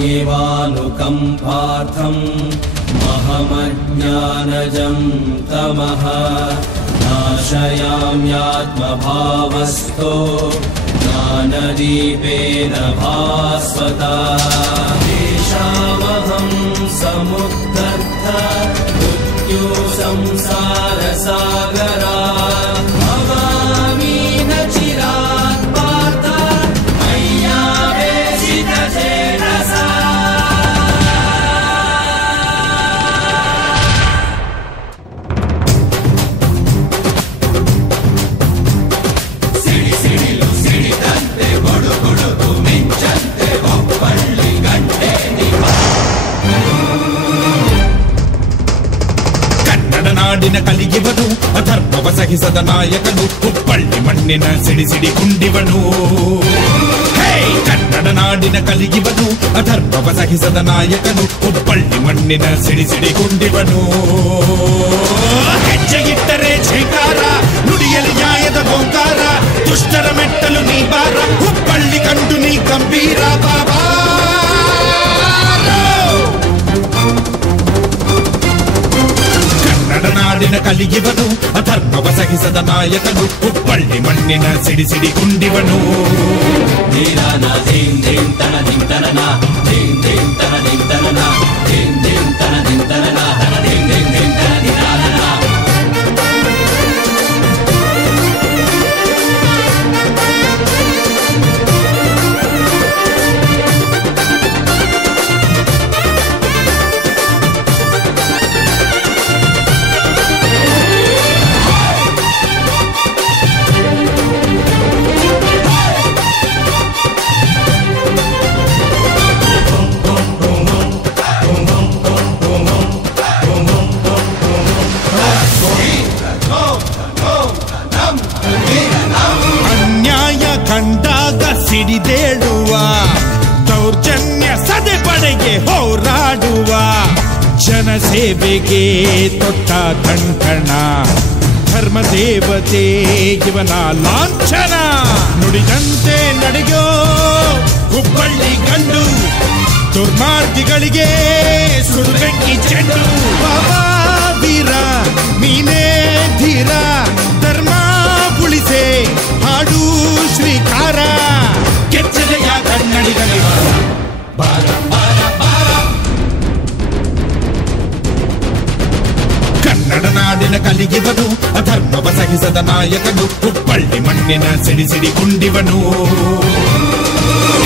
ज्ञानेवानुकम्पार्थं महमज्ञानजं तमः नाशयाम्यात्मभावस्थो ज्ञानदीपेन भास्वता तेषामहं समुद्धर्त मृत्यु संसारसागरात् भवामि न चिरात् पार्थ मय्यावेशितचेतसा। ನಾಡಿನ ಕಲಿಯುವನು ಅಧರ್ಮವ ಸಹಿಸದ ನಾಯಕನು ಹುಬ್ಬಳ್ಳಿ ಮಣ್ಣಿನ ಸಿಡಿ ಕುಂಡಿವನು. ಕನ್ನಡ ನಾಡಿನ ಕಲಿಯುವನು ಅಧರ್ಮವ ಸಹಿಸದ ನಾಯಕನು ಹುಬ್ಬಳ್ಳಿ ಮಣ್ಣಿನ ಸಿಡಿ ಕುಂಡಿವನು. ಹೆಜ್ಜೆ ಇಟ್ಟರೆ ಛೇಕಾರ ನುಡಿಯಲಿ ನ್ಯಾಯದ ಗೋಂಕಾರ ದುಷ್ಟರ ಮೆಟ್ಟಲು ನೀ ಬಾರ ಹುಬ್ಬಳ್ಳಿ ಕಂಡು ನೀ ಗಂಭೀರ ಬಾಬಾ. ನಾಡಿನ ಕಲಿಯುವನು ಅಧರ್ಮವ ಸಹಿಸದ ನಾಯಕನು ಹುಬ್ಬಳ್ಳಿ ಮಣ್ಣಿನ ಸಿಡಿ ಕುಂಡಿವನು. ಧೀರನ ಧೀಂ ಧೀಂ ತನ ಧಿಂ ತನನ ಧೀಂ ಧೀಂ ತನ ಧಿಂ ತನನ ಧೀಂ ಧೀಂ ತನ ಧಿಂ ತನನ ತನ ಧೀಂ ಧೀಂ ಧೀಂ ತನ ಧಿರಾನನ. ಅನ್ಯಾಯ ಕಂಡಾಗ ಸಿಡಿದೇಳುವ ದೌರ್ಜನ್ಯ ಸದೆ ಪಡೆಗೆ ಹೋರಾಡುವ ಜನಸೇವೆಗೆ ತೊಟ್ಟ ಕಂಕಣ ಧರ್ಮ ದೇವತೆ ಇವನ ಲಾಂಛನ. ನುಡಿದಂತೆ ನಡೆಯೋ ಹುಬ್ಬಳ್ಳಿ ಗಂಡು ದುರ್ಮಾರ್ಗಿಗಳಿಗೆ ಸುಡುಬೆಂಕಿ ಚೆಂಡು. ಬಾಬಾ ವೀರ ನೀನೇ ಧೀರ ಧರ್ಮ ಉಳಿಸೆ ಹಾಡು ಶ್ರೀಕಾರ ಕೆಚ್ಚಲೆಯ ಕನ್ನಡಿಗನಿವ ಬಾರ ಬಾರ ಬಾರ. ಕನ್ನಡ ನಾಡಿನ ಕಲಿಯುವನು ಅಧರ್ಮವ ಸಹಿಸದ ನಾಯಕನು ಹುಬ್ಬಳ್ಳಿ ಮಣ್ಣಿನ ಸಿಡಿ ಕುಂಡಿವನು.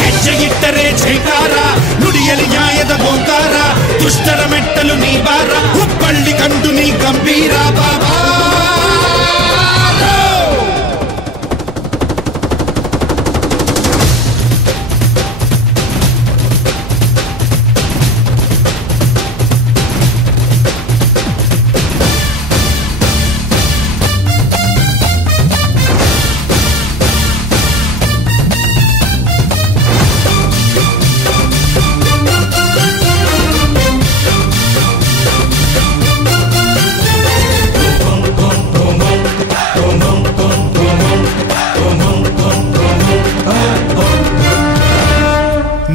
ಹೆಜ್ಜೆ ಇಟ್ಟರೆ ಛೇಕಾರ ನುಡಿಯಲಿ ನ್ಯಾಯದ ಗೋಂಕಾರ ದುಷ್ಟರ ಮೆಟ್ಟಲು ನೀ ಬಾರ ಹುಬ್ಬಳ್ಳಿ ಕಂಡು ನೀ ಗಂಭೀರ ಬಾಬಾ.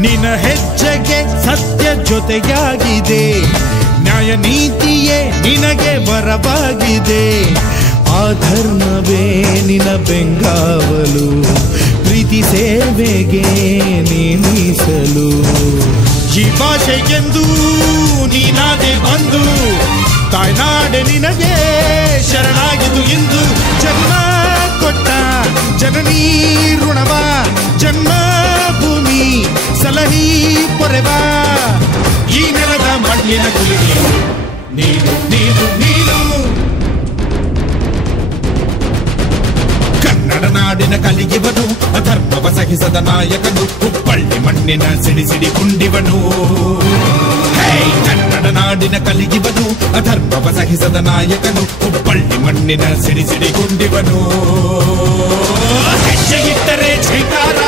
ನಿನ್ನ ಹೆಜ್ಜೆಗೆ ಸತ್ಯ ಜೊತೆಯಾಗಿದೆ ನ್ಯಾಯ ನೀತಿಯೇ ನಿನಗೆ ವರವಾಗಿದೆ. ಆ ಧರ್ಮವೇ ನಿನ್ನ ಬೆಂಗಾವಲು ಪ್ರೀತಿ ಸೇವೆಗೆ ನೀಸಲು. ಈ ಭಾಷೆಗೆಂದು ನೀನಾದೆ ಬಂದು ತಾಯ್ನಾಡೆ ನಿನಗೆ ಶರಣಾಗಿದು ಎಂದು ಜನ್ಮ ಕೊಟ್ಟ ಜನನೀ ಋಣವ ಜನ್ಮ ಭೂಮಿ ಸಲಹಿ ಪೊರೆವ ಈ ನೆಲದ ಮಣ್ಣಿನ ಕುಲಿಗೆ ನೀನು ನೀನು ನೀನು. ಕನ್ನಡ ನಾಡಿನ ಕಲಿಯುವನು ಅಧರ್ಮವ ಸಹಿಸದ ನಾಯಕನು ಹುಬ್ಬಳ್ಳಿ ಮಣ್ಣಿನ ಸಿಡಿ ಕುಂಡಿವನು. ಕನ್ನಡ ನಾಡಿನ ಕಲಿಯುವನು ಅಧರ್ಮವ ಸಹಿಸದ ನಾಯಕನು ಹುಬ್ಬಳ್ಳಿ ಮಣ್ಣಿನ ಸಿಡಿ ಕುಂಡಿವನು. ಹೆಜ್ಜೆ ಇಟ್ಟರೆ ಛೇಕಾರ